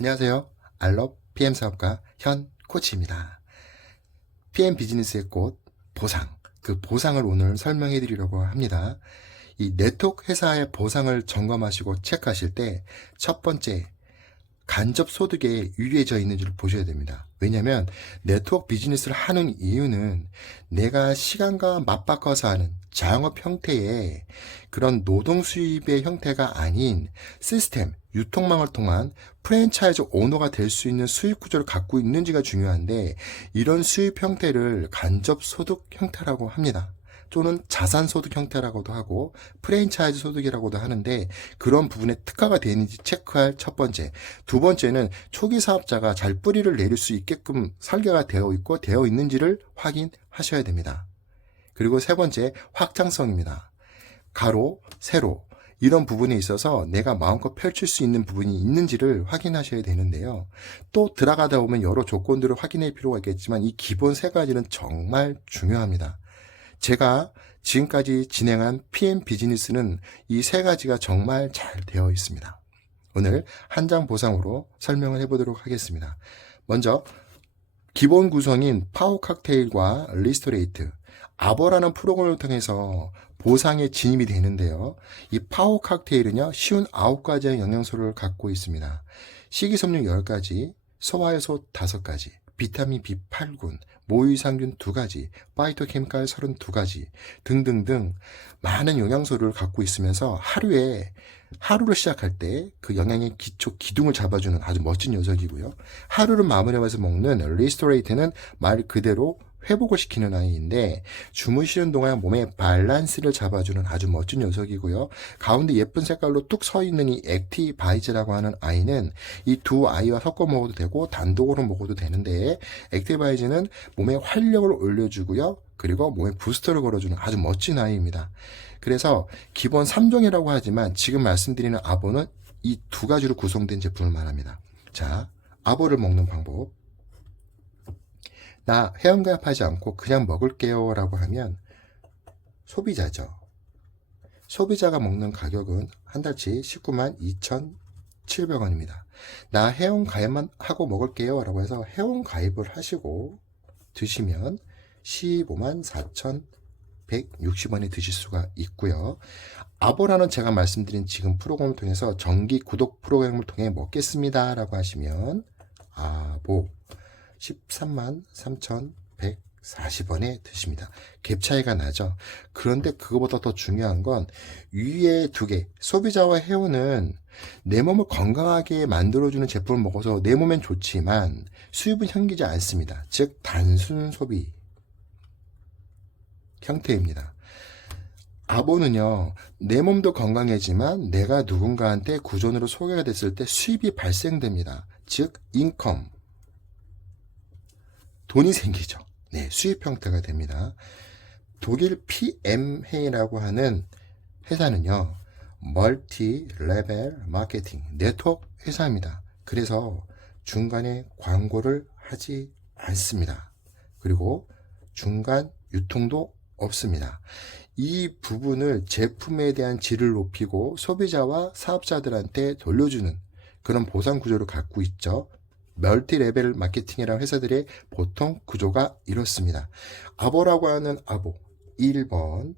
안녕하세요. 알럽 PM 사업가 현 코치입니다. PM 비즈니스의 꽃, 보상. 그 보상을 오늘 설명해 드리려고 합니다. 이 네트워크 회사의 보상을 점검하시고 체크하실 때 첫 번째, 간접 소득에 유리해져 있는지를 보셔야 됩니다. 왜냐하면 네트워크 비즈니스를 하는 이유는 내가 시간과 맞바꿔서 하는 자영업 형태의 그런 노동 수입의 형태가 아닌 시스템, 유통망을 통한 프랜차이즈 오너가 될 수 있는 수입 구조를 갖고 있는지가 중요한데, 이런 수입 형태를 간접 소득 형태라고 합니다. 또는 자산 소득 형태라고도 하고 프랜차이즈 소득이라고도 하는데, 그런 부분에 특화가 되어 있는지 체크할 첫 번째. 두 번째는 초기 사업자가 잘 뿌리를 내릴 수 있게끔 설계가 되어 있고 되어 있는지를 확인하셔야 됩니다. 그리고 세 번째, 확장성입니다. 가로, 세로 이런 부분에 있어서 내가 마음껏 펼칠 수 있는 부분이 있는지를 확인하셔야 되는데요. 또 들어가다 보면 여러 조건들을 확인할 필요가 있겠지만 이 기본 세 가지는 정말 중요합니다. 제가 지금까지 진행한 PM 비즈니스는 이 세 가지가 정말 잘 되어 있습니다. 오늘 한 장 보상으로 설명을 해보도록 하겠습니다. 먼저 기본 구성인 파워 칵테일과 리스토레이트, 아버라는 프로그램을 통해서 보상에 진입이 되는데요. 이 파워 칵테일은요, 쉬운 9가지의 영양소를 갖고 있습니다. 식이섬유 10가지, 소화효소 5가지, 비타민 B8군, 모유이상균 2가지, 파이토케미칼 32가지 등등등 많은 영양소를 갖고 있으면서 하루를 시작할 때 그 영양의 기초 기둥을 잡아주는 아주 멋진 녀석이고요. 하루를 마무리하면서 먹는 리스토레이트는 말 그대로 회복을 시키는 아이인데, 주무시는 동안 몸의 밸런스를 잡아주는 아주 멋진 녀석이고요. 가운데 예쁜 색깔로 뚝 서 있는 이 액티바이즈라고 하는 아이는 이 두 아이와 섞어 먹어도 되고 단독으로 먹어도 되는데, 액티바이즈는 몸의 활력을 올려주고요. 그리고 몸에 부스터를 걸어주는 아주 멋진 아이입니다. 그래서 기본 3종이라고 하지만 지금 말씀드리는 아보는 이 두 가지로 구성된 제품을 말합니다. 자, 아보를 먹는 방법. 나 회원가입하지 않고 그냥 먹을게요 라고 하면 소비자죠. 소비자가 먹는 가격은 한 달치 19만 2,700원입니다. 나 회원가입만 하고 먹을게요 라고 해서 회원가입을 하시고 드시면 15만 4,160원에 드실 수가 있고요. 아보라는 제가 말씀드린 지금 프로그램을 통해서 정기 구독 프로그램을 통해 먹겠습니다 라고 하시면 아보 13만 3,140원에 드십니다. 갭 차이가 나죠. 그런데 그거보다 더 중요한 건 위에 두 개, 소비자와 회원은 내 몸을 건강하게 만들어주는 제품을 먹어서 내 몸엔 좋지만 수입은 생기지 않습니다. 즉 단순 소비 형태입니다. 아보는요, 내 몸도 건강해지만 내가 누군가한테 구존으로 소개가 됐을 때 수입이 발생됩니다. 즉 인컴, 돈이 생기죠. 네, 수입 형태가 됩니다. 독일 PM회라고 하는 회사는요, 멀티 레벨 마케팅 네트워크 회사입니다. 그래서 중간에 광고를 하지 않습니다. 그리고 중간 유통도 없습니다. 이 부분을 제품에 대한 질을 높이고 소비자와 사업자들한테 돌려주는 그런 보상 구조를 갖고 있죠. 멀티 레벨 마케팅이라는 회사들의 보통 구조가 이렇습니다. 아보라고 하는 아보 1번.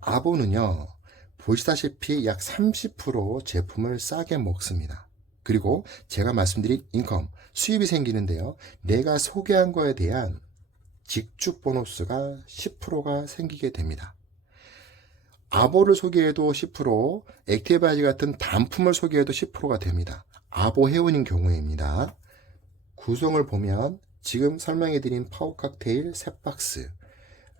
아보는요, 보시다시피 약 30% 제품을 싸게 먹습니다. 그리고 제가 말씀드린 인컴, 수입이 생기는데요, 내가 소개한 거에 대한 직주 보너스가 10%가 생기게 됩니다. 아보를 소개해도 10%, 액티바이즈 같은 단품을 소개해도 10%가 됩니다. 아보 회원인 경우입니다. 구성을 보면 지금 설명해드린 파워 칵테일 3박스,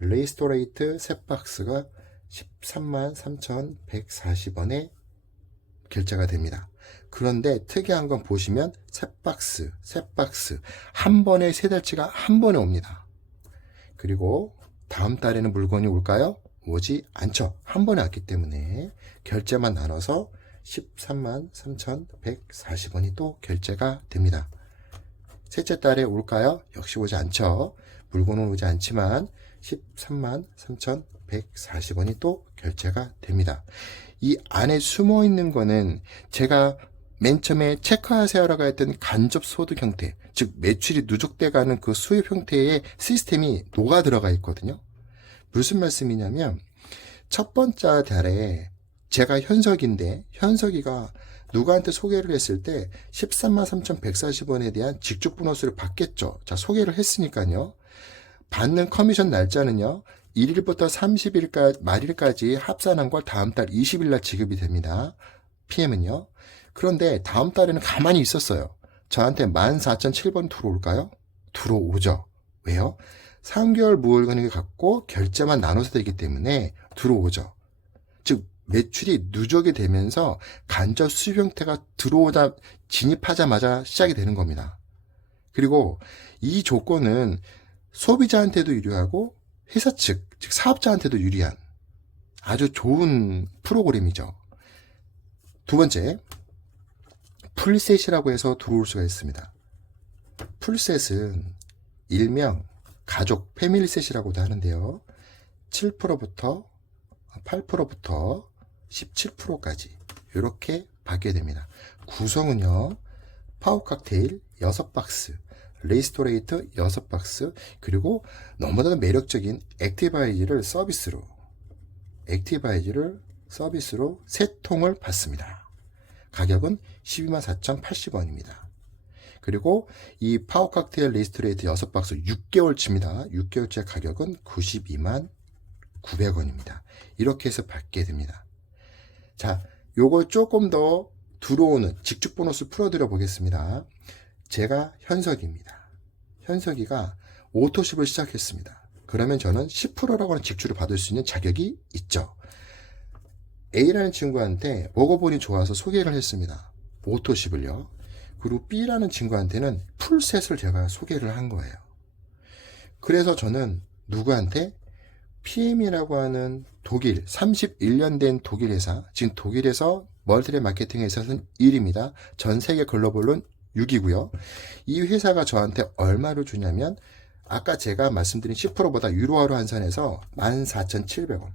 레이스토레이트 3박스가 13만 3,140원에 결제가 됩니다. 그런데 특이한 건 보시면 3박스 한 번에 3달치가 한 번에 옵니다. 그리고 다음 달에는 물건이 올까요? 오지 않죠. 한 번에 왔기 때문에 결제만 나눠서 13만 3,140원이 또 결제가 됩니다. 셋째 달에 올까요? 역시 오지 않죠. 물건은 오지 않지만 13만 3,140원이 또 결제가 됩니다. 이 안에 숨어 있는 거는 제가 맨 처음에 체크하세요라고 했던 간접 소득 형태, 즉 매출이 누적돼가는 그 수입 형태의 시스템이 녹아 들어가 있거든요. 무슨 말씀이냐면 첫 번째 달에 제가 현석인데 현석이가 누구한테 소개를 했을 때 133,140원에 대한 직접 보너스를 받겠죠. 자, 소개를 했으니까요. 받는 커미션 날짜는요. 1일부터 30일까지 말일까지 합산한 걸 다음 달 20일 날 지급이 됩니다. PM은요. 그런데 다음 달에는 가만히 있었어요. 저한테 14,007번 들어올까요? 들어오죠. 왜요? 3개월 무월금액을 갖고 결제만 나눠서 되기 때문에 들어오죠. 즉 매출이 누적이 되면서 간접 수입 형태가 들어오다 진입하자마자 시작이 되는 겁니다. 그리고 이 조건은 소비자한테도 유리하고 회사 측, 즉 사업자한테도 유리한 아주 좋은 프로그램이죠. 두 번째, 풀셋이라고 해서 들어올 수가 있습니다. 풀셋은 일명 가족 패밀리셋이라고도 하는데요. 7%부터 8%부터 17%까지 이렇게 받게 됩니다. 구성은요. 파워 칵테일 6박스, 레이스토레이트 6박스, 그리고 너무나도 매력적인 액티바이즈를 서비스로 3통을 받습니다. 가격은 124,080원입니다. 그리고 이 파워 칵테일 레이스토레이트 6박스 6개월치입니다. 6개월치 가격은 929,900원입니다. 이렇게 해서 받게 됩니다. 자, 요걸 조금 더 들어오는 직접 보너스 풀어드려 보겠습니다. 제가 현석입니다. 현석이가 오토십을 시작했습니다. 그러면 저는 10%라고 하는 직주를 받을 수 있는 자격이 있죠. A라는 친구한테 먹어보니 좋아서 소개를 했습니다. 오토십을요. 그리고 B라는 친구한테는 풀셋을 제가 소개를 한 거예요. 그래서 저는 누구한테? PM이라고 하는 독일 31년 된 독일 회사, 지금 독일에서 멀티레 마케팅 회사는 1위입니다. 전 세계 글로벌론 6위고요. 이 회사가 저한테 얼마를 주냐면 아까 제가 말씀드린 10%보다 유로화로 환산해서 14,700원을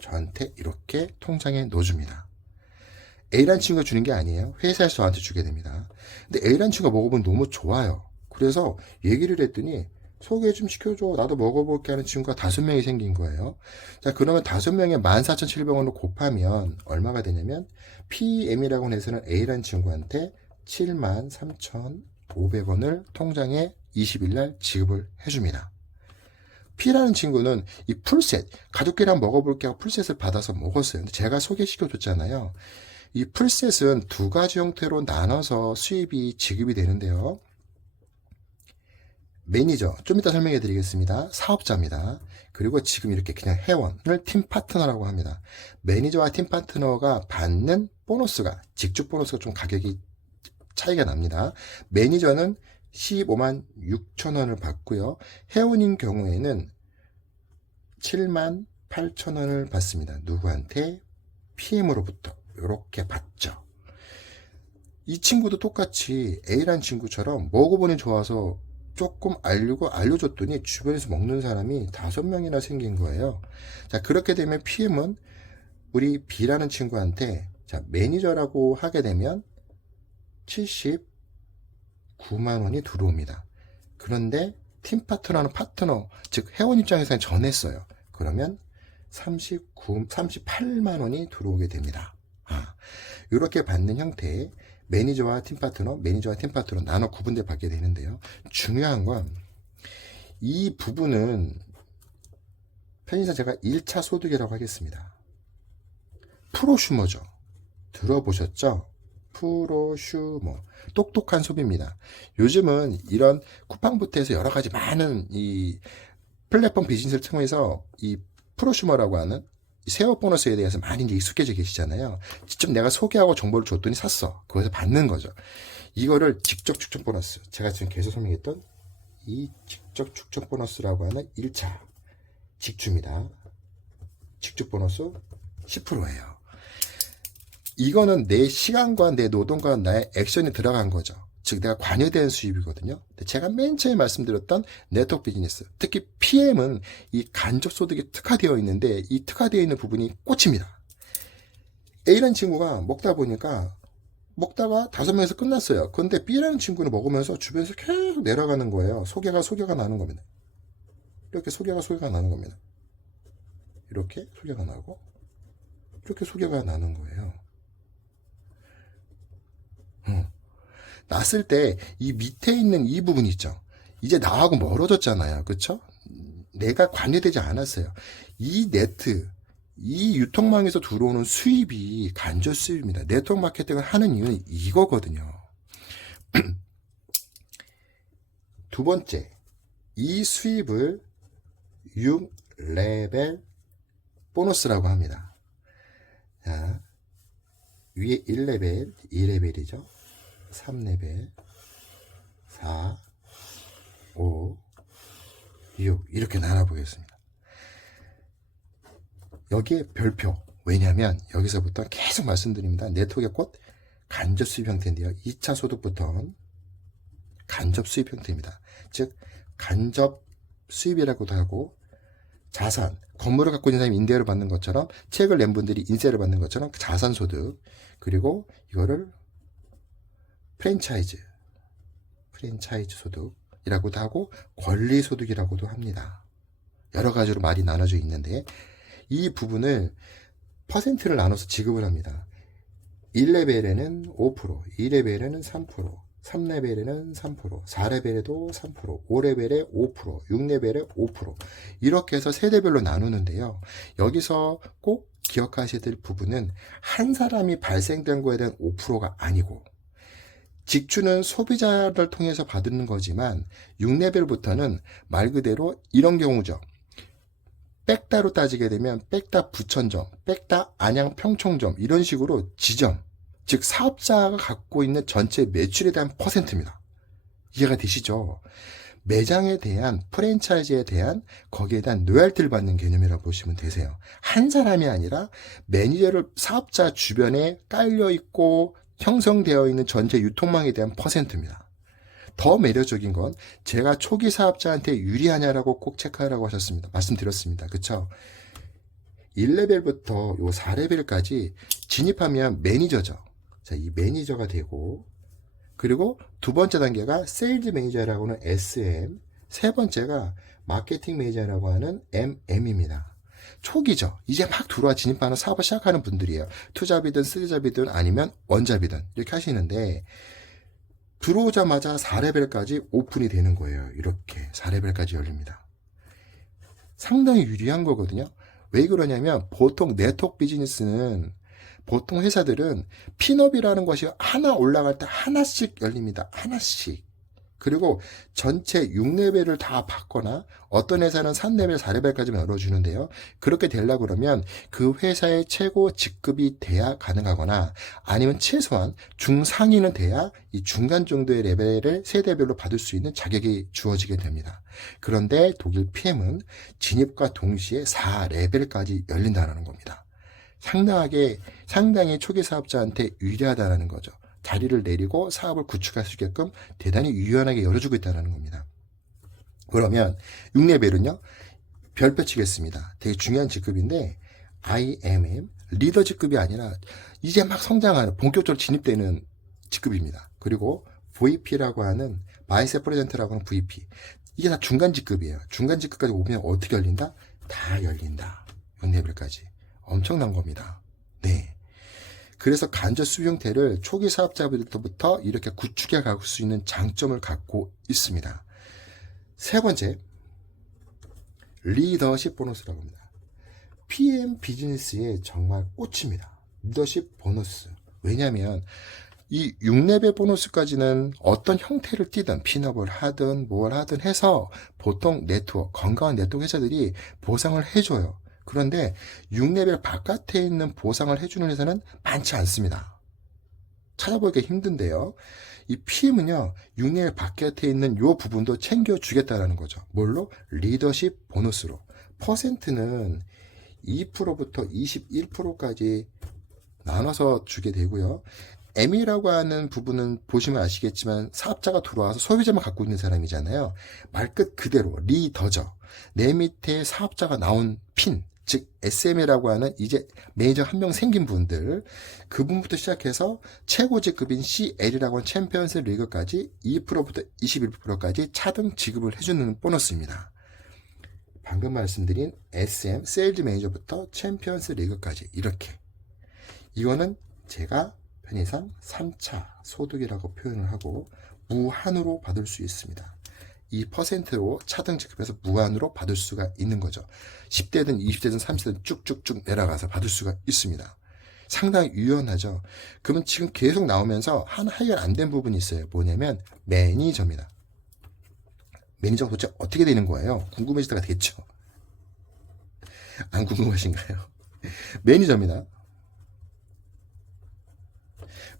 저한테 이렇게 통장에 넣어줍니다. A라는 친구가 주는 게 아니에요. 회사에서 저한테 주게 됩니다. 근데 A라는 친구가 먹어보면 너무 좋아요. 그래서 얘기를 했더니 소개 좀 시켜줘. 나도 먹어볼게 하는 친구가 5명이 생긴 거예요. 자, 그러면 5명에 14,700원을 곱하면 얼마가 되냐면 PM이라고 해서는 A라는 친구한테 73,500원을 통장에 20일 날 지급을 해줍니다. P라는 친구는 이 풀셋, 가족끼리랑 먹어볼게 하고 풀셋을 받아서 먹었어요. 근데 제가 소개시켜줬잖아요. 이 풀셋은 두 가지 형태로 나눠서 수입이 지급이 되는데요. 매니저, 좀 이따 설명해 드리겠습니다. 사업자입니다. 그리고 지금 이렇게 그냥 회원을 팀 파트너라고 합니다. 매니저와 팀 파트너가 받는 보너스가, 직접 보너스가 좀 가격이 차이가 납니다. 매니저는 15만 6천 원을 받고요. 회원인 경우에는 7만 8천 원을 받습니다. 누구한테? PM으로부터 이렇게 받죠. 이 친구도 똑같이 A라는 친구처럼 먹어보니 좋아서 조금 알려줬더니 주변에서 먹는 사람이 5명이나 생긴 거예요. 자, 그렇게 되면 PM은 우리 B라는 친구한테 자, 매니저라고 하게 되면 79만 원이 들어옵니다. 그런데 팀 파트너는 파트너, 즉 회원 입장에서는 전했어요. 그러면 38만 원이 들어오게 됩니다. 이렇게 받는 형태의 매니저와 팀 파트너 나눠 구분돼 받게 되는데요. 중요한 건 이 부분은 편의상 제가 1차 소득이라고 하겠습니다. 프로슈머죠. 들어보셨죠? 프로슈머. 똑똑한 소비입니다. 요즘은 이런 쿠팡부터해서 여러 가지 많은 이 플랫폼 비즈니스를 통해서 이 프로슈머라고 하는 세어 보너스에 대해서 많이 이제 익숙해져 계시잖아요. 직접 내가 소개하고 정보를 줬더니 샀어. 거기서 받는 거죠. 이거를 직접 축적 보너스. 제가 지금 계속 설명했던 이 직접 축적 보너스라고 하는 1차 직주입니다. 직접 보너스 10%예요. 이거는 내 시간과 내 노동과 나의 액션이 들어간 거죠. 즉 내가 관여된 수입이거든요. 제가 맨 처음에 말씀드렸던 네트워크 비즈니스, 특히 PM은 이 간접 소득이 특화되어 있는데 이 특화되어 있는 부분이 꽂힙니다. A라는 친구가 먹다가 5명에서 끝났어요. 그런데 B라는 친구는 먹으면서 주변에서 계속 내려가는 거예요. 소개가 나는 겁니다. 이렇게 소개가 나는 겁니다. 이렇게 소개가 나고, 이렇게 소개가 나는 거예요. 났을 때 이 밑에 있는 이 부분 있죠. 이제 나하고 멀어졌잖아요. 그쵸? 내가 관여되지 않았어요. 이 네트, 이 유통망에서 들어오는 수입이 간접 수입입니다. 네트워크 마케팅을 하는 이유는 이거거든요. 두 번째, 이 수입을 6레벨 보너스라고 합니다. 자, 위에 1레벨, 2레벨이죠. 3레벨, 4, 5, 6 이렇게 나눠보겠습니다. 여기에 별표. 왜냐하면 여기서부터 계속 말씀드립니다. 네트워크의 꽃 간접 수입 형태인데요. 2차 소득부터는 간접 수입 형태입니다. 즉 간접 수입이라고도 하고, 자산, 건물을 갖고 있는 사람이 임대를 받는 것처럼, 책을 낸 분들이 인세를 받는 것처럼 자산 소득, 그리고 이거를 프랜차이즈 소득이라고도 하고 권리 소득이라고도 합니다. 여러 가지로 말이 나눠져 있는데, 이 부분을 퍼센트를 나눠서 지급을 합니다. 1레벨에는 5%, 2레벨에는 3%, 3레벨에는 3%, 4레벨에도 3%, 5레벨에 5%, 6레벨에 5%, 이렇게 해서 세대별로 나누는데요. 여기서 꼭 기억하셔야 될 부분은 한 사람이 발생된 거에 대한 5%가 아니고, 직주는 소비자를 통해서 받는 거지만 6레벨부터는 말 그대로 이런 경우죠. 백다로 따지게 되면 백다 부천점, 백다 안양 평촌점, 이런 식으로 지점, 즉 사업자가 갖고 있는 전체 매출에 대한 퍼센트입니다. 이해가 되시죠? 매장에 대한, 프랜차이즈에 대한, 거기에 대한 로열티를 받는 개념이라고 보시면 되세요. 한 사람이 아니라 매니저를 사업자 주변에 깔려 있고 형성되어 있는 전체 유통망에 대한 퍼센트입니다. 더 매력적인 건 제가 초기 사업자한테 유리하냐라고 꼭 체크하라고 하셨습니다. 말씀드렸습니다. 그쵸? 1레벨부터 요 4레벨까지 진입하면 매니저죠. 자, 이 매니저가 되고, 그리고 두 번째 단계가 세일즈 매니저라고 하는 SM, 세 번째가 마케팅 매니저라고 하는 MM입니다. 초기죠. 이제 막 들어와 진입하는 사업을 시작하는 분들이에요. 투잡이든 쓰리잡이든 아니면 원잡이든 이렇게 하시는데, 들어오자마자 4레벨까지 오픈이 되는 거예요. 이렇게 4레벨까지 열립니다. 상당히 유리한 거거든요. 왜 그러냐면 보통 네트워크 비즈니스는, 보통 회사들은 핀업이라는 것이 하나 올라갈 때 하나씩 열립니다. 하나씩. 그리고 전체 6레벨을 다 받거나 어떤 회사는 3레벨, 4레벨까지만 열어주는데요. 그렇게 되려고 그러면 그 회사의 최고 직급이 돼야 가능하거나, 아니면 최소한 중상위는 돼야 이 중간 정도의 레벨을 세대별로 받을 수 있는 자격이 주어지게 됩니다. 그런데 독일 PM은 진입과 동시에 4레벨까지 열린다는 겁니다. 상당히 초기 사업자한테 유리하다는 거죠. 자리를 내리고 사업을 구축할 수 있게끔 대단히 유연하게 열어주고 있다는 겁니다. 그러면 6레벨은요, 별표 치겠습니다. 되게 중요한 직급인데, IMM, 리더 직급이 아니라 이제 막 성장하는, 본격적으로 진입되는 직급입니다. 그리고 VP라고 하는, 바이스 프레젠트라고 하는 VP. 이게 다 중간 직급이에요. 중간 직급까지 오면 어떻게 열린다? 다 열린다. 6레벨까지. 엄청난 겁니다. 네. 그래서 간접 수입 형태를 초기 사업자부터 이렇게 구축해 갈 수 있는 장점을 갖고 있습니다. 세 번째, 리더십 보너스라고 합니다. PM 비즈니스의 정말 꽃입니다. 리더십 보너스. 왜냐하면 이 6레벨 보너스까지는 어떤 형태를 띠든 핀업을 하든 뭘 하든 해서 보통 건강한 네트워크 회사들이 보상을 해줘요. 그런데 6레벨 바깥에 있는 보상을 해주는 회사는 많지 않습니다. 찾아보기가 힘든데요. 이 PM은요, 6레벨 바깥에 있는 이 부분도 챙겨주겠다는 거죠. 뭘로? 리더십 보너스로. 퍼센트는 2%부터 21%까지 나눠서 주게 되고요. M이라고 하는 부분은 보시면 아시겠지만 사업자가 들어와서 소비자만 갖고 있는 사람이잖아요. 말끝 그대로 리더죠. 내 밑에 사업자가 나온 핀, 즉 SM이라고 하는 이제 매니저 한 명 생긴 분들, 그분부터 시작해서 최고직급인 CL이라고 하는 챔피언스 리그까지 2%부터 21%까지 차등 지급을 해주는 보너스입니다. 방금 말씀드린 SM, 세일즈 매니저부터 챔피언스 리그까지 이렇게. 이거는 제가 편의상 3차 소득이라고 표현을 하고 무한으로 받을 수 있습니다. 2%로 차등 지급해서 무한으로 받을 수가 있는 거죠. 10대든 20대든 30대든 쭉쭉쭉 내려가서 받을 수가 있습니다. 상당히 유연하죠. 그러면 지금 계속 나오면서 하나 해결 안 된 부분이 있어요. 뭐냐면 매니저입니다. 매니저가 도대체 어떻게 되는 거예요? 궁금해지다가 됐죠. 안 궁금하신가요? 매니저입니다.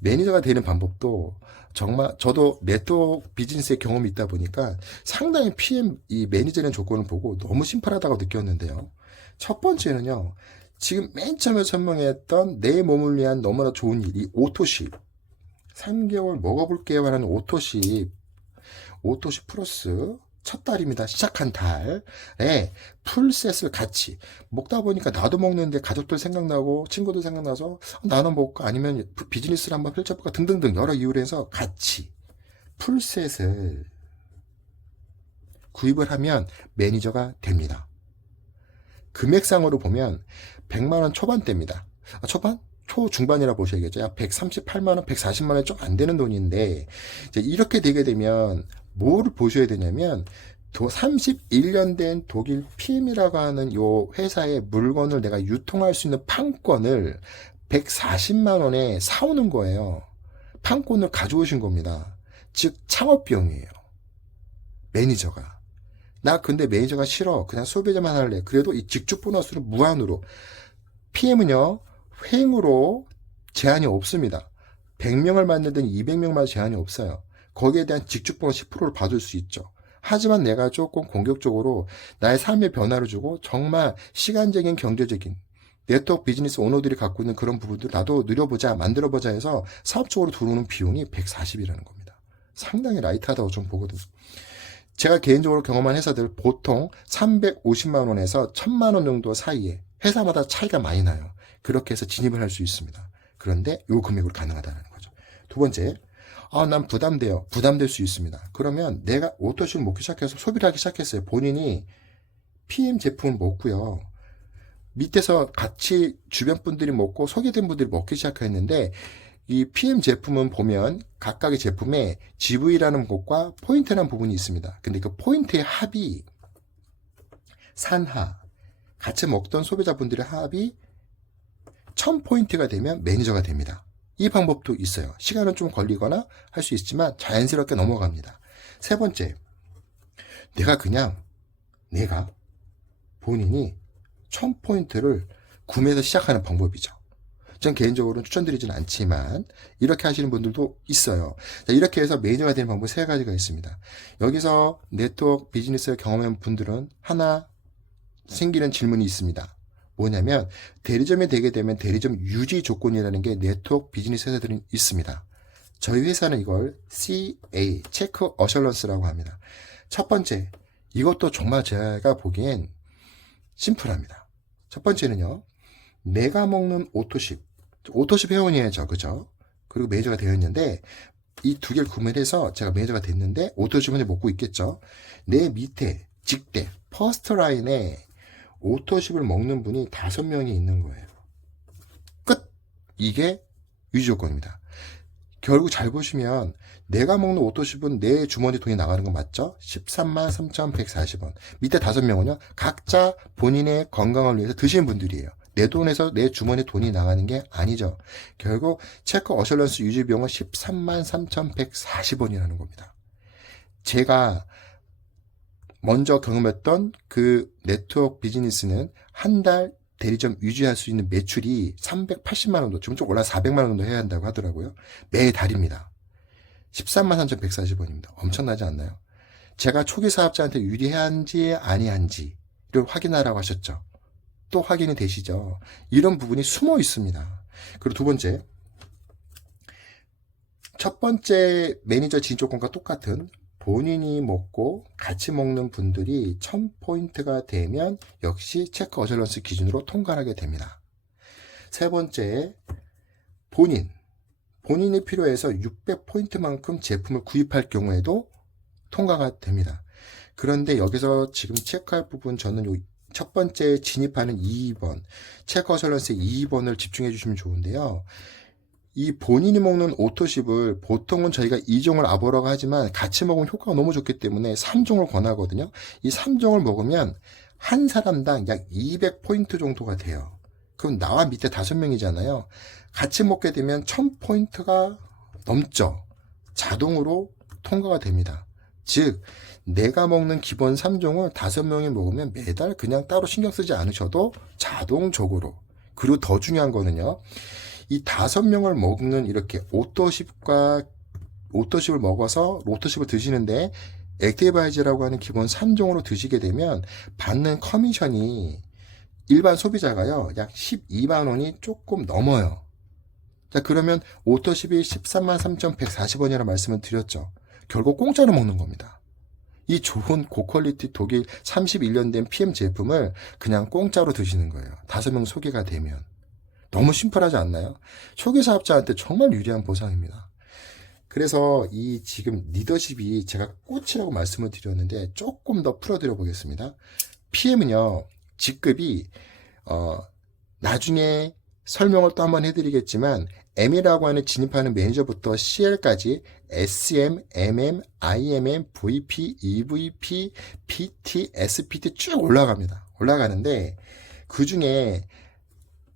매니저가 되는 방법도 정말 저도 네트워크 비즈니스에 경험이 있다 보니까 상당히 PM 이 매니저라는 조건을 보고 너무 심플하다고 느꼈는데요. 첫 번째는요. 지금 맨 처음에 설명했던 내 몸을 위한 너무나 좋은 일, 이 오토십. 3개월 먹어볼게요 하는 오토십 플러스 첫 달입니다. 시작한 달에 풀셋을 같이 먹다 보니까 나도 먹는데 가족들 생각나고 친구들 생각나서 나눠 먹을까 아니면 비즈니스를 한번 펼쳐볼까 등등등 여러 이유로 해서 같이 풀셋을 구입을 하면 매니저가 됩니다. 금액상으로 보면 100만원 초반대입니다. 초반? 초중반이라 보셔야겠죠. 약 138만원, 140만원 좀 안 되는 돈인데 이제 이렇게 되게 되면 뭐를 보셔야 되냐면 31년 된 독일 PM이라고 하는 요 회사의 물건을 내가 유통할 수 있는 판권을 140만 원에 사오는 거예요. 판권을 가져오신 겁니다. 즉 창업비용이에요. 매니저가. 나 근데 매니저가 싫어. 그냥 소비자만 할래. 그래도 이 직접 보너스를 무한으로. PM은요. 횡으로 제한이 없습니다. 100명을 만들든 200명만 제한이 없어요. 거기에 대한 직접 보너스 10%를 받을 수 있죠. 하지만 내가 조금 공격적으로 나의 삶의 변화를 주고 정말 시간적인 경제적인 네트워크 비즈니스 오너들이 갖고 있는 그런 부분들 나도 누려보자 만들어보자 해서 사업적으로 들어오는 비용이 140이라는 겁니다. 상당히 라이트하다고 좀 보거든요. 제가 개인적으로 경험한 회사들 보통 350만 원에서 1000만 원 정도 사이에 회사마다 차이가 많이 나요. 그렇게 해서 진입을 할 수 있습니다. 그런데 요 금액으로 가능하다는 거죠. 두 번째, 난 부담돼요. 부담될 수 있습니다. 그러면 내가 오토십을 먹기 시작해서 소비를 하기 시작했어요. 본인이 PM 제품을 먹고요. 밑에서 같이 주변 분들이 먹고 소개된 분들이 먹기 시작했는데 이 PM 제품은 보면 각각의 제품에 GV라는 것과 포인트라는 부분이 있습니다. 근데 그 포인트의 합이 산하, 같이 먹던 소비자분들의 합이 1000포인트가 되면 매니저가 됩니다. 이 방법도 있어요. 시간은 좀 걸리거나 할 수 있지만 자연스럽게 넘어갑니다. 세 번째, 내가 본인이 1000포인트를 구매해서 시작하는 방법이죠. 전 개인적으로는 추천드리지는 않지만 이렇게 하시는 분들도 있어요. 자, 이렇게 해서 매니저가 되는 방법 세 가지가 있습니다. 여기서 네트워크 비즈니스를 경험한 분들은 하나 생기는 질문이 있습니다. 뭐냐면 대리점이 되게 되면 대리점 유지 조건이라는 게 네트워크 비즈니스 회사들은 있습니다. 저희 회사는 이걸 CA, 체크 어셜런스라고 합니다. 첫 번째, 이것도 정말 제가 보기엔 심플합니다. 첫 번째는요, 내가 먹는 오토십 회원이죠, 그죠? 그리고 매니저가 되어 있는데 이 두 개를 구매를 해서 제가 매니저가 됐는데 오토십을 먹고 있겠죠. 내 밑에 직대 퍼스트 라인에 오토십을 먹는 분이 5명이 있는 거예요. 끝! 이게 유지 조건입니다. 결국 잘 보시면 내가 먹는 오토십은 내 주머니 돈이 나가는 거 맞죠? 13만 3,140원. 밑에 5명은요. 각자 본인의 건강을 위해서 드시는 분들이에요. 내 돈에서 내 주머니 돈이 나가는 게 아니죠. 결국 체크 어셜런스 유지 비용은 13만 3,140원이라는 겁니다. 제가 먼저 경험했던 그 네트워크 비즈니스는 한 달 대리점 유지할 수 있는 매출이 380만 원 정도, 지금 좀 올라 400만 원 정도 해야 한다고 하더라고요. 매달입니다. 13만 3,140원입니다. 엄청나지 않나요? 제가 초기 사업자한테 유리한지 아니한지를 확인하라고 하셨죠. 또 확인이 되시죠. 이런 부분이 숨어 있습니다. 그리고 두 번째, 첫 번째 매니저 진입 조건과 똑같은 본인이 먹고 같이 먹는 분들이 1000포인트가 되면 역시 체크 어셜런스 기준으로 통과하게 됩니다. 세 번째, 본인이 필요해서 600포인트만큼 제품을 구입할 경우에도 통과가 됩니다. 그런데 여기서 지금 체크할 부분, 저는 첫 번째 진입하는 2번, 체크 어셜런스 2번을 집중해 주시면 좋은데요. 이 본인이 먹는 오토십을 보통은 저희가 2종을 아보라고 하지만 같이 먹으면 효과가 너무 좋기 때문에 3종을 권하거든요. 이 3종을 먹으면 한 사람당 약 200포인트 정도가 돼요. 그럼 나와 밑에 5명이잖아요. 같이 먹게 되면 1000포인트가 넘죠. 자동으로 통과가 됩니다. 즉, 내가 먹는 기본 3종을 5명이 먹으면 매달 그냥 따로 신경 쓰지 않으셔도 자동적으로. 그리고 더 중요한 거는요. 이 5명을 먹는 이렇게 오토십을 먹어서 오토십을 드시는데 액티바이즈라고 하는 기본 3종으로 드시게 되면 받는 커미션이 일반 소비자가요, 약 12만 원이 조금 넘어요. 자, 그러면 오토십이 13만 3,140원이라는 말씀을 드렸죠. 결국 공짜로 먹는 겁니다. 이 좋은 고퀄리티 독일 31년 된 PM 제품을 그냥 공짜로 드시는 거예요. 5명 소개가 되면. 너무 심플하지 않나요? 초기 사업자한테 정말 유리한 보상입니다. 그래서 이 지금 리더십이 제가 꽃이라고 말씀을 드렸는데 조금 더 풀어드려 보겠습니다. PM은요, 직급이 나중에 설명을 또 한번 해드리겠지만 M이라고 하는 진입하는 매니저부터 CL까지 SM, MM, IMM, VP, EVP, PT, SPT 쭉 올라가는데 그 중에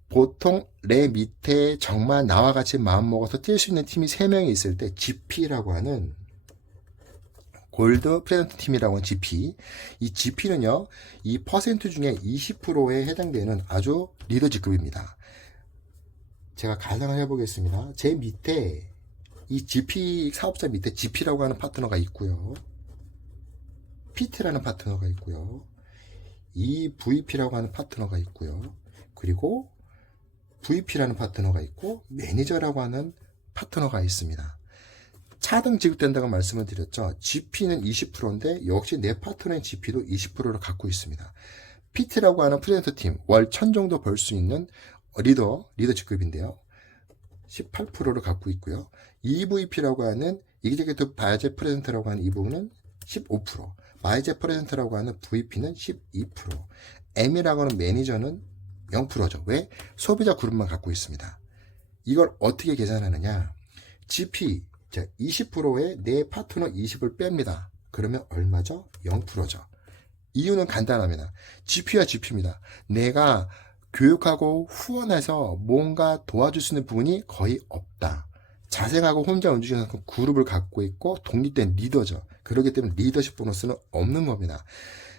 보통 내 밑에 정말 나와 같이 마음먹어서 뛸 수 있는 팀이 3명이 있을 때 GP라고 하는 골드 프레젠트 팀이라고 하는 GP. 이 GP는요, 이 퍼센트 중에 20%에 해당되는 아주 리더 직급입니다. 제가 가상을 해보겠습니다. 제 밑에 이 GP 사업자 밑에 GP라고 하는 파트너가 있고요. PT라는 파트너가 있고요. 이 VP라고 하는 파트너가 있고요. 그리고 VP라는 파트너가 있고 매니저라고 하는 파트너가 있습니다. 차등 지급된다고 말씀을 드렸죠. GP는 20%인데 역시 내 파트너인 GP도 20%를 갖고 있습니다. PT라고 하는 프레젠터 팀, 월 1000 정도 벌 수 있는 리더 직급인데요. 18%를 갖고 있고요. EVP라고 하는 이그제큐티브 바이제 프레젠터라고 하는 이 부분은 15%, 바이제 프레젠터라고 하는 VP는 12%, M이라고 하는 매니저는 0%죠. 왜? 소비자 그룹만 갖고 있습니다. 이걸 어떻게 계산하느냐? GP, 20%에 내 파트너 20을 뺍니다. 그러면 얼마죠? 0%죠. 이유는 간단합니다. GP와 GP입니다. 내가 교육하고 후원해서 뭔가 도와줄 수 있는 부분이 거의 없다. 자생하고 혼자 움직이는 그룹을 갖고 있고 독립된 리더죠. 그렇기 때문에 리더십 보너스는 없는 겁니다.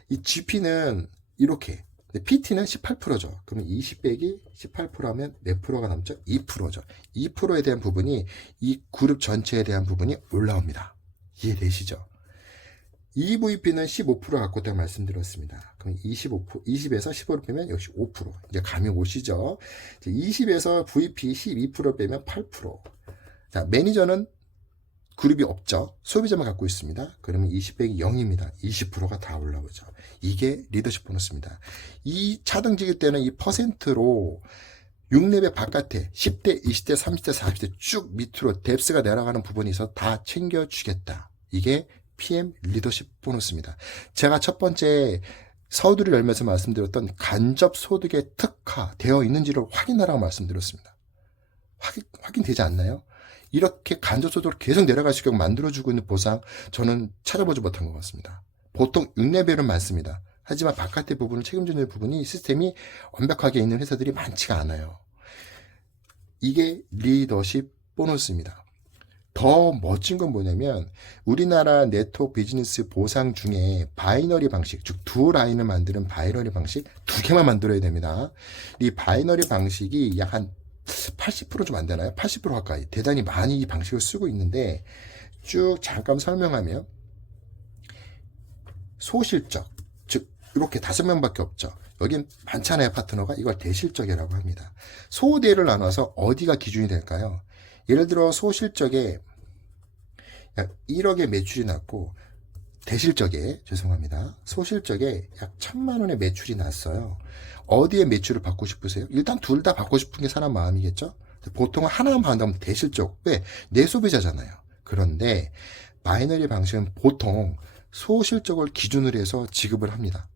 이 GP는 이렇게, PT는 18%죠. 그러면 20 빼기 18%하면 몇 프로가 남죠? 2%죠. 2%에 대한 부분이 이 그룹 전체에 대한 부분이 올라옵니다. 이해되시죠? EVP는 15% 갖고 있다고 말씀드렸습니다. 그럼 20에서 15를 빼면 역시 5%. 이제 감이 오시죠? 20에서 VP 12% 빼면 8%. 자, 매니저는 그룹이 없죠. 소비자만 갖고 있습니다. 그러면 20 빼기 0입니다. 20%가 다 올라오죠. 이게 리더십 보너스입니다. 이 차등직일 때는 이 퍼센트로 6레벨 바깥에 10대, 20대, 30대, 40대 쭉 밑으로 뎁스가 내려가는 부분이 있어 다 챙겨주겠다. 이게 PM 리더십 보너스입니다. 제가 첫 번째 서두를 열면서 말씀드렸던 간접 소득에 특화되어 있는지를 확인하라고 말씀드렸습니다. 확인되지 않나요? 이렇게 간접 소득을 계속 내려갈 수 있게 만들어주고 있는 보상, 저는 찾아보지 못한 것 같습니다. 보통 6레벨은 많습니다. 하지만 바깥의 부분을 책임지는 부분이 시스템이 완벽하게 있는 회사들이 많지가 않아요. 이게 리더십 보너스입니다. 더 멋진 건 뭐냐면 우리나라 네트워크 비즈니스 보상 중에 바이너리 방식, 즉 두 라인을 만드는 바이너리 방식 2개만 만들어야 됩니다. 이 바이너리 방식이 약 한 80% 좀 안 되나요? 80% 가까이 대단히 많이 이 방식을 쓰고 있는데 쭉 잠깐 설명하면 소실적, 즉 이렇게 5명밖에 없죠. 여긴 많잖아요, 파트너가. 이걸 대실적이라고 합니다. 소대를 나눠서 어디가 기준이 될까요? 예를 들어 소실적에 약 1억의 매출이 났고 대실적에, 죄송합니다. 소실적에 약 1,000만 원의 매출이 났어요. 어디에 매출을 받고 싶으세요? 일단 둘 다 받고 싶은 게 사람 마음이겠죠? 보통은 하나만 받는다면 대실적. 왜? 내 소비자잖아요. 그런데 마이너리 방식은 보통 소실적을 기준으로 해서 지급을 합니다.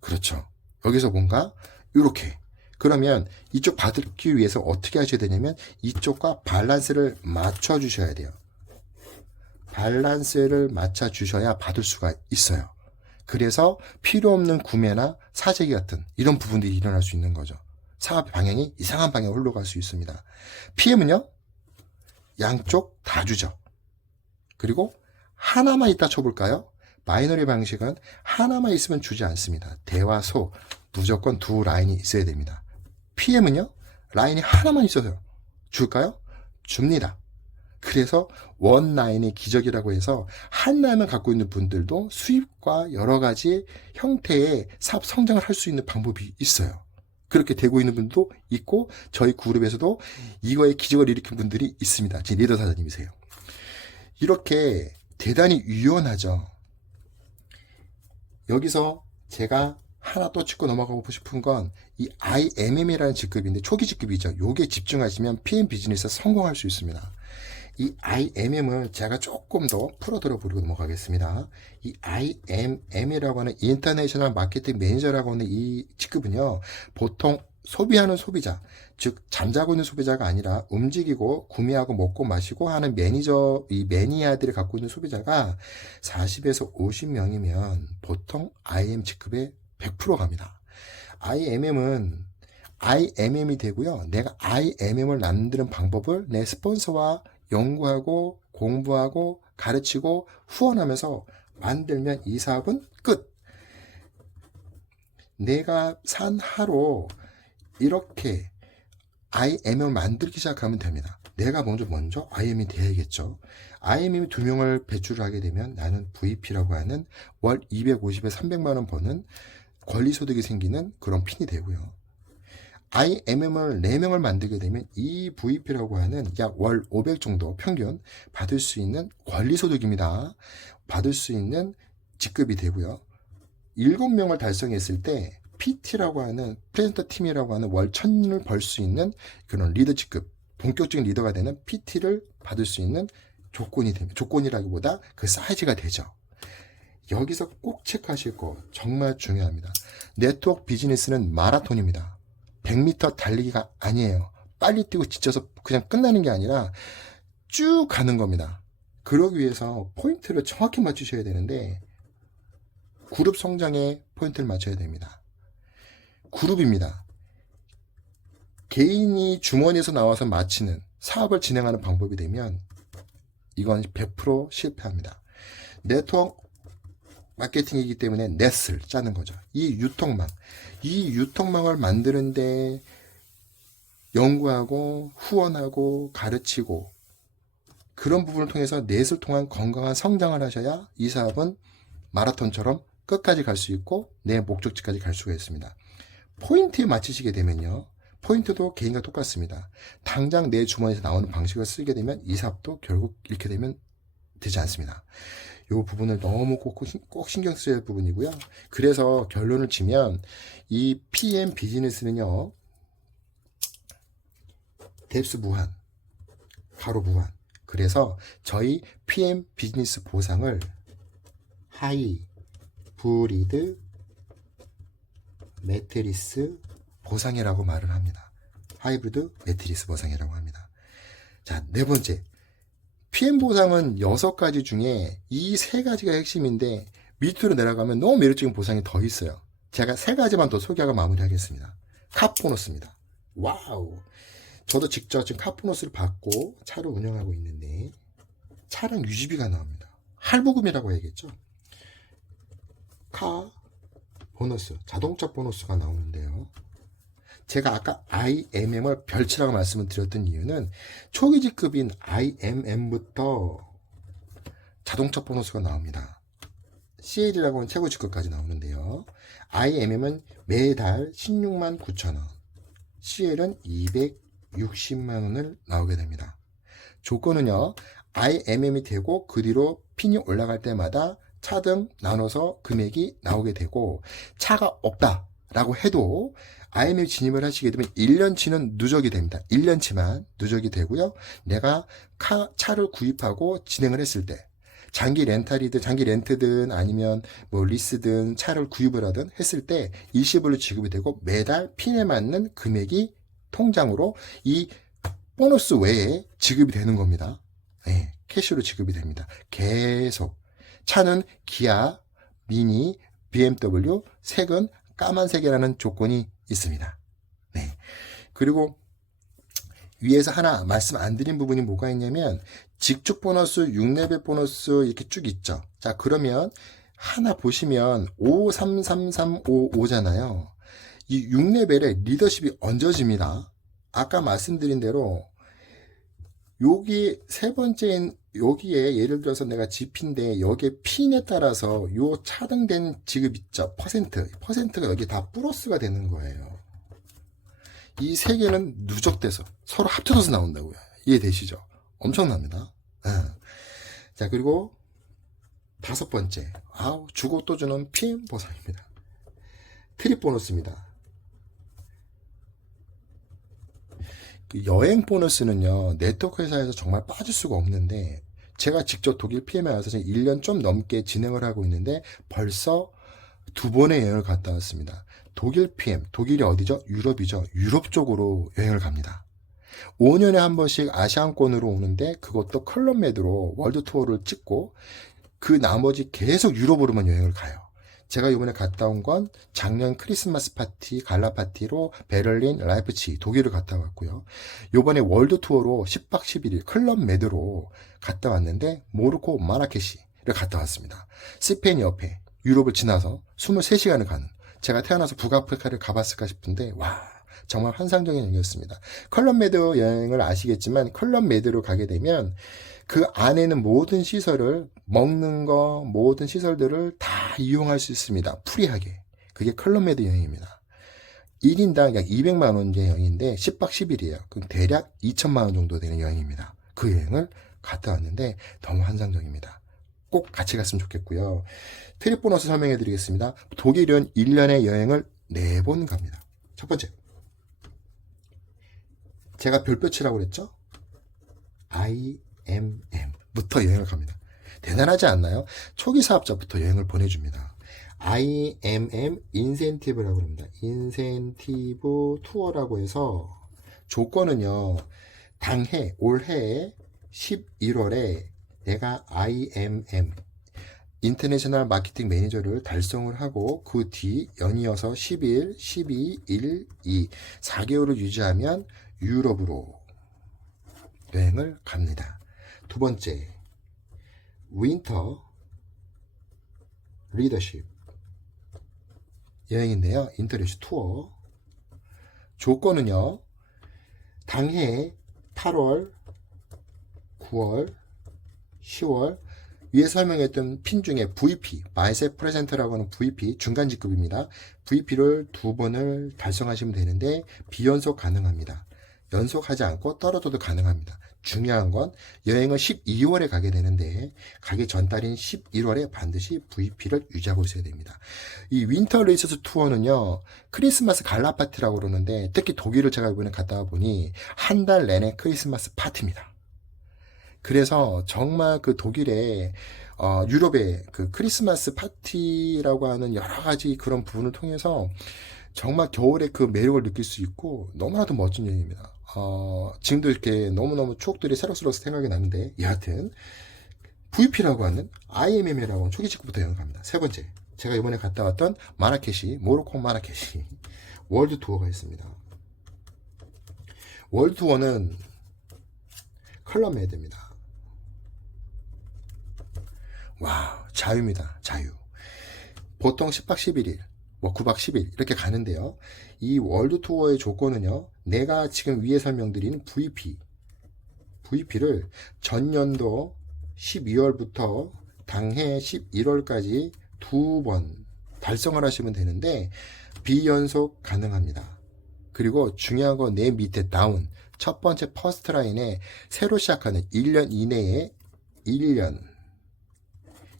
그렇죠. 여기서 뭔가 이렇게. 그러면 이쪽 받기 위해서 어떻게 하셔야 되냐면 이쪽과 밸런스를 맞춰 주셔야 돼요. 밸런스를 맞춰 주셔야 받을 수가 있어요. 그래서 필요 없는 구매나 사재기 같은 이런 부분들이 일어날 수 있는 거죠. 사업 방향이 이상한 방향으로 흘러갈 수 있습니다. PM은요, 양쪽 다 주죠. 그리고 하나만 있다 쳐볼까요? 마이너리 방식은 하나만 있으면 주지 않습니다. 대와 소, 무조건 두 라인이 있어야 됩니다. PM은요, 라인이 하나만 있어서요. 줄까요? 줍니다. 그래서 원 라인의 기적이라고 해서 한 라인만 갖고 있는 분들도 수입과 여러 가지 형태의 사업 성장을 할 수 있는 방법이 있어요. 그렇게 되고 있는 분도 있고 저희 그룹에서도 이거에 기적을 일으킨 분들이 있습니다. 제 리더 사장님이세요. 이렇게 대단히 유연하죠. 여기서 제가 하나 또 짚고 넘어가고 싶은 건 이 IMM이라는 직급인데 초기 직급이죠. 요게 집중하시면 PM 비즈니스에 성공할 수 있습니다. 이 IMM을 제가 조금 더 풀어 들어보려고 넘어가겠습니다. 이 IMM이라고 하는 인터내셔널 마케팅 매니저라고 하는 이 직급은요, 보통 소비하는 소비자, 즉 잠자고 있는 소비자가 아니라 움직이고 구매하고 먹고 마시고 하는 매니저, 이 매니아들이 갖고 있는 소비자가 40에서 50명이면 보통 IM 직급에 100% 갑니다. IMM은 IMM이 되고요. 내가 IMM을 만드는 방법을 내 스폰서와 연구하고 공부하고 가르치고 후원하면서 만들면 이 사업은 끝. 내가 산 하루 이렇게 IMM을 만들기 시작하면 됩니다. 내가 먼저 IM이 돼야겠죠. IM이 2명을 배출을 하게 되면 나는 VP라고 하는 월 250에 300만 원 버는 권리소득이 생기는 그런 핀이 되고요. IMM을 4명을 만들게 되면 이 VP라고 하는 약 월 500 정도 평균 받을 수 있는 권리소득입니다. 받을 수 있는 직급이 되고요. 7명을 달성했을 때 PT라고 하는 프레젠터 팀이라고 하는 월 1,000을 벌 수 있는 그런 리더 직급, 본격적인 리더가 되는 PT를 받을 수 있는 조건이 됩니다. 조건이라기보다 그 사이즈가 되죠. 여기서 꼭 체크하실 거 정말 중요합니다. 네트워크 비즈니스는 마라톤입니다. 100m 달리기가 아니에요. 빨리 뛰고 지쳐서 그냥 끝나는 게 아니라 쭉 가는 겁니다. 그러기 위해서 포인트를 정확히 맞추셔야 되는데 그룹 성장에 포인트를 맞춰야 됩니다. 그룹입니다. 개인이 주머니에서 나와서 마치는 사업을 진행하는 방법이 되면 이건 100% 실패합니다. 네트워크 마케팅이기 때문에 넷을 짜는 거죠. 이 유통망을 만드는데 연구하고 후원하고 가르치고 그런 부분을 통해서 넷을 통한 건강한 성장을 하셔야 이 사업은 마라톤처럼 끝까지 갈 수 있고 내 목적지까지 갈 수가 있습니다. 포인트에 맞추시게 되면요. 포인트도 개인과 똑같습니다. 당장 내 주머니에서 나오는 방식을 쓰게 되면 이 사업도 결국 이렇게 되면 되지 않습니다. 이 부분을 너무 꼭 신경 써야 할 부분이고요. 그래서 결론을 치면 이 PM 비즈니스는요. 뎁스 무한, 가로 무한. 그래서 저희 PM 비즈니스 보상을 하이, 브리드, 매트리스 보상이라고 말을 합니다. 하이브리드 매트리스 보상이라고 합니다. 자, 네 번째. PM 보상은 6가지 중에 이 3가지가 핵심인데 밑으로 내려가면 너무 매력적인 보상이 더 있어요. 제가 3가지만 더 소개하고 마무리하겠습니다. 카보너스입니다. 와우. 저도 직접 지금 카보너스를 받고 차를 운영하고 있는데 차량 유지비가 나옵니다. 할부금이라고 해야겠죠. 카 보너스, 자동차 보너스가 나오는데요. 제가 아까 IMM을 별치라고 말씀을 드렸던 이유는 초기 직급인 IMM부터 자동차 보너스가 나옵니다. CL이라고 하는 최고 직급까지 나오는데요. IMM은 매달 16만 9천 원, CL은 260만 원을 나오게 됩니다. 조건은요. IMM이 되고 그 뒤로 핀이 올라갈 때마다 차등 나눠서 금액이 나오게 되고, 차가 없다라고 해도 IMF 진입을 하시게 되면 1년치는 누적이 됩니다. 1년치만 누적이 되고요. 내가 차를 구입하고 진행을 했을 때, 장기 렌트든 아니면 뭐 리스든 차를 구입을 하든 했을 때 일시불로 지급이 되고, 매달 핀에 맞는 금액이 통장으로 이 보너스 외에 지급이 되는 겁니다. 네, 캐시로 지급이 됩니다. 계속. 차는 기아, 미니, BMW, 색은 까만색이라는 조건이 있습니다. 네. 그리고 위에서 하나 말씀 안 드린 부분이 뭐가 있냐면, 직축 보너스, 6레벨 보너스 이렇게 쭉 있죠. 자, 그러면 하나 보시면 533355잖아요. 이 6레벨에 리더십이 얹어집니다. 아까 말씀드린 대로 여기 세 번째인 여기에 예를 들어서 내가 GP인데 여기에 핀에 따라서 요 차등된 지급 있죠. 퍼센트가 여기 다 플러스가 되는 거예요. 이 세 개는 누적돼서 서로 합쳐져서 나온다고요. 이해되시죠? 엄청납니다. 자, 그리고 다섯 번째, 주고 또 주는 PM 보상입니다. 트립 보너스입니다. 그 여행 보너스는요, 네트워크 회사에서 정말 빠질 수가 없는데, 제가 직접 독일 PM에 와서 1년 좀 넘게 진행을 하고 있는데 벌써 2번의 여행을 갔다 왔습니다. 독일 PM, 독일이 어디죠? 유럽이죠. 유럽 쪽으로 여행을 갑니다. 5년에 한 번씩 아시안권으로 오는데, 그것도 클럽 메드로 월드 투어를 찍고 그 나머지 계속 유럽으로만 여행을 가요. 제가 이번에 갔다 온 건 작년 크리스마스 파티, 갈라 파티로 베를린, 라이프치히, 독일을 갔다 왔고요. 이번에 월드 투어로 10박 11일 클럽 메드로 갔다 왔는데, 모로코 마라케시를 갔다 왔습니다. 스페인 옆에 유럽을 지나서 23시간을 가는, 제가 태어나서 북아프리카를 가봤을까 싶은데, 와, 정말 환상적인 여행이었습니다. 클럽 메드 여행을 아시겠지만, 클럽 메드로 가게 되면 그 안에는 모든 시설을, 먹는 거, 모든 시설들을 다 이용할 수 있습니다. 프리하게. 그게 클럽 메드 여행입니다. 1인당 약 200만 원 여행인데 10박 10일이에요. 그럼 대략 2천만 원 정도 되는 여행입니다. 그 여행을 갔다 왔는데 너무 환상적입니다. 꼭 같이 갔으면 좋겠고요. 트립 보너스 설명해 드리겠습니다. 독일은 1년에 여행을 4번 갑니다. 첫 번째, 제가 별표치라고 그랬죠? IMM부터 여행을 갑니다. 대단하지 않나요? 초기 사업자부터 여행을 보내줍니다. IMM 인센티브라고 합니다. 인센티브 투어라고 해서 조건은요, 당해, 올해 11월에 내가 IMM 인터내셔널 마케팅 매니저를 달성을 하고 그 뒤 연이어서 11, 12, 1, 2, 4개월을 유지하면 유럽으로 여행을 갑니다. 두 번째, 윈터 리더십 여행인데요. 인터리시 투어. 조건은요, 당해 8월, 9월, 10월, 위에 설명했던 핀 중에 VP, 바이셉 프레젠터라고 하는 VP, 중간 직급입니다. VP를 2번을 달성하시면 되는데 비연속 가능합니다. 연속하지 않고 떨어져도 가능합니다. 중요한 건 여행은 12월에 가게 되는데 가기 전달인 11월에 반드시 VP를 유지하고 있어야 됩니다. 이 윈터 리서스 투어는요, 크리스마스 갈라 파티라고 그러는데, 특히 독일을 제가 이번에 갔다 와 보니 한 달 내내 크리스마스 파티입니다. 그래서 정말 그 독일의 유럽의 그 크리스마스 파티라고 하는 여러 가지 그런 부분을 통해서 정말 겨울의 그 매력을 느낄 수 있고 너무나도 멋진 여행입니다. 지금도 이렇게 너무너무 추억들이 새록새록 생각이 나는데, 여하튼 VP라고 하는 IMM이라고 하는 초기 직급부터 여행 갑니다. 세 번째, 제가 이번에 갔다 왔던 마라케시, 모로코 마라케시 월드 투어가 있습니다. 월드 투어는 클럽 메드입니다. 와, 자유입니다. 자유. 보통 10박 11일, 9박 10일 이렇게 가는데요. 이 월드 투어의 조건은요, 내가 지금 위에 설명드린 VP를 전년도 12월부터 당해 11월까지 2번 달성을 하시면 되는데 비연속 가능합니다. 그리고 중요한 건 내 밑에 다운, 첫 번째 퍼스트 라인에 새로 시작하는 1년 이내에 1년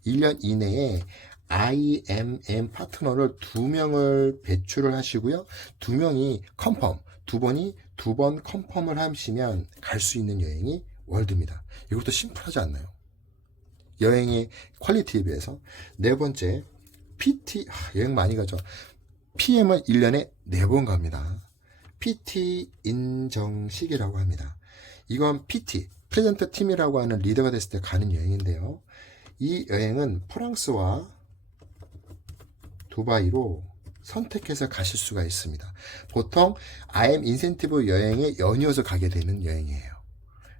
1년 이내에 IMM 파트너를 2명을 배출을 하시고요. 2명이 컨펌, 2번 컨펌을 하시면 갈 수 있는 여행이 월드입니다. 이것도 심플하지 않나요? 여행의 퀄리티에 비해서. 네 번째, PT, 여행 많이 가죠. PM은 1년에 4번 갑니다. PT 인정식이라고 합니다. 이건 PT, 프레젠터 팀이라고 하는 리더가 됐을 때 가는 여행인데요. 이 여행은 프랑스와 두바이로 선택해서 가실 수가 있습니다. 보통 IM 인센티브 여행에 연이어서 가게 되는 여행이에요.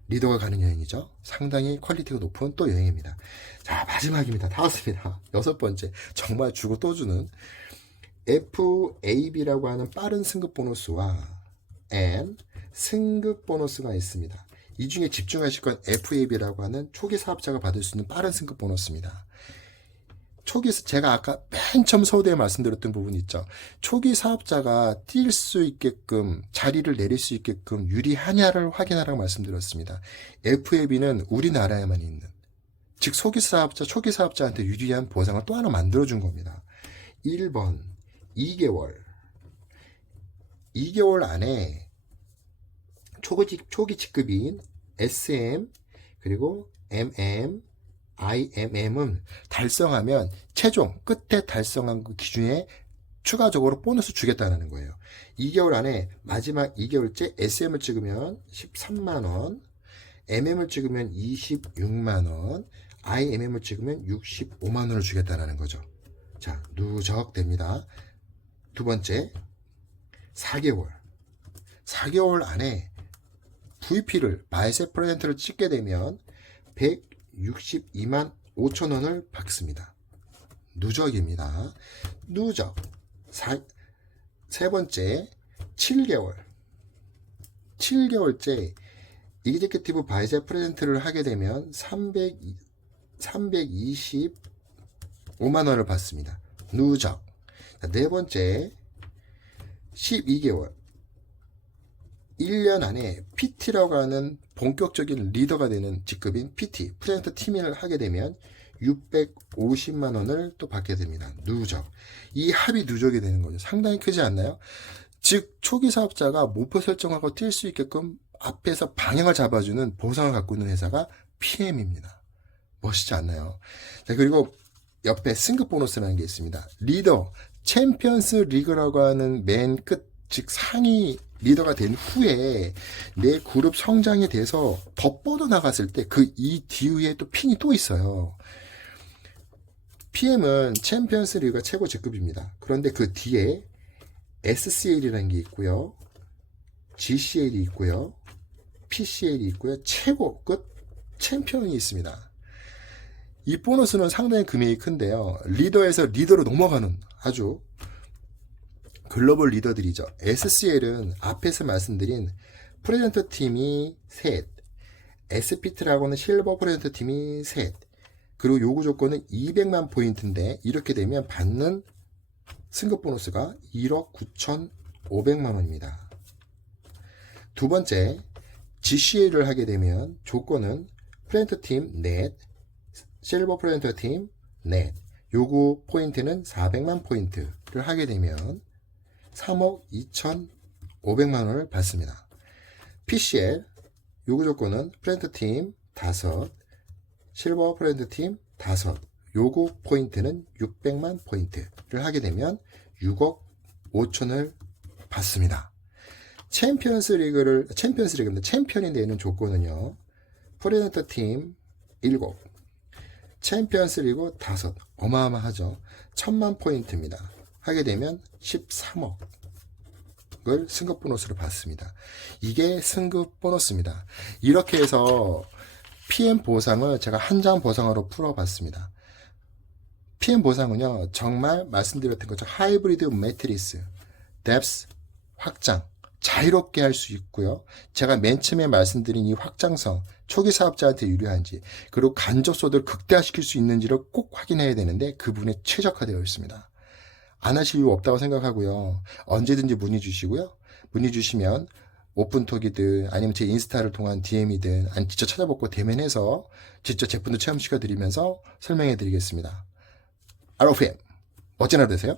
리더가 가는 여행이죠. 상당히 퀄리티가 높은 또 여행입니다. 자, 마지막입니다. 다 왔습니다. 6번째, 정말 주고 또 주는 FAB라고 하는 빠른 승급 보너스와 N 승급 보너스가 있습니다. 이 중에 집중하실 건 FAB라고 하는 초기 사업자가 받을 수 있는 빠른 승급 보너스입니다. 제가 아까 맨 처음 서두에 말씀드렸던 부분 있죠. 초기 사업자가 뛸 수 있게끔, 자리를 내릴 수 있게끔 유리하냐를 확인하라고 말씀드렸습니다. FAB는 우리나라에만 있는, 즉 초기 사업자한테 유리한 보상을 또 하나 만들어준 겁니다. 1번, 2개월. 2개월 안에 초기 직급인 SM, 그리고 MM, IMM은 달성하면 최종 끝에 달성한 그 기준에 추가적으로 보너스 주겠다는 거예요. 2개월 안에 마지막 2개월째 SM을 찍으면 13만원, MM을 찍으면 26만원, IMM을 찍으면 65만원을 주겠다는 거죠. 자, 누적됩니다. 두 번째, 4개월. 4개월 안에 VP를, 바이셉 프레젠트를 찍게 되면 162만 5천원을 받습니다. 누적입니다. 누적. 세 번째, 7개월. 7개월째 이그제큐티브 바이셉 프레젠트를 하게 되면 325만원을 받습니다. 누적. 네 번째, 12개월. 1년 안에 PT라고 하는 본격적인 리더가 되는 직급인 PT, 프레젠터 팀을 하게 되면 650만원을 또 받게 됩니다. 누적. 이 합이 누적이 되는 거죠. 상당히 크지 않나요? 즉, 초기 사업자가 목표 설정하고 뛸 수 있게끔 앞에서 방향을 잡아주는 보상을 갖고 있는 회사가 PM입니다. 멋있지 않나요? 자, 그리고 옆에 승급 보너스라는 게 있습니다. 리더, 챔피언스 리그라고 하는 맨 끝, 즉 상위 리더가 된 후에 내 그룹 성장에 대해서 더 뻗어나갔을 때 이 뒤에 또 핀이 또 있어요. PM은 챔피언스 리그가 최고 직급입니다. 그런데 그 뒤에 SCL이라는 게 있고요. GCL이 있고요. PCL이 있고요. 최고급 챔피언이 있습니다. 이 보너스는 상당히 금액이 큰데요. 리더에서 리더로 넘어가는 아주 글로벌 리더들이죠. SCL은 앞에서 말씀드린 프레젠터 팀이 셋, SPT라고는 실버 프레젠터 팀이 셋, 그리고 요구 조건은 200만 포인트인데 이렇게 되면 받는 승급 보너스가 1억 9,500만 원입니다. 두 번째, GCL을 하게 되면 조건은 프레젠터 팀 넷, 실버 프레젠터 팀 넷, 요구 포인트는 400만 포인트를 하게 되면 3억 2,500만 원을 받습니다. PCL 요구 조건은 프레젠터 팀 5, 실버 프레젠터 팀 5, 요구 포인트는 600만 포인트를 하게 되면 6억 5천을 받습니다. 챔피언입니다. 챔피언이 되는 조건은요. 프레젠터 팀 7, 챔피언스 리그 5, 어마어마하죠. 1000만 포인트입니다. 하게 되면 13억을 승급 보너스를 받습니다. 이게 승급 보너스입니다. 이렇게 해서 PM 보상을 제가 한 장 보상으로 풀어봤습니다. PM 보상은요, 정말 말씀드렸던 것처럼 하이브리드 매트리스, 뎁스, 확장, 자유롭게 할 수 있고요. 제가 맨 처음에 말씀드린 이 확장성, 초기 사업자한테 유리한지, 그리고 간접소득을 극대화시킬 수 있는지를 꼭 확인해야 되는데 그 부분에 최적화되어 있습니다. 안 하실 이유 없다고 생각하고요. 언제든지 문의 주시고요. 문의 주시면 오픈톡이든 아니면 제 인스타를 통한 DM이든 아니면 직접 찾아보고 대면해서 직접 제품도 체험시켜드리면서 설명해드리겠습니다. ROFM 멋진 하루 되세요.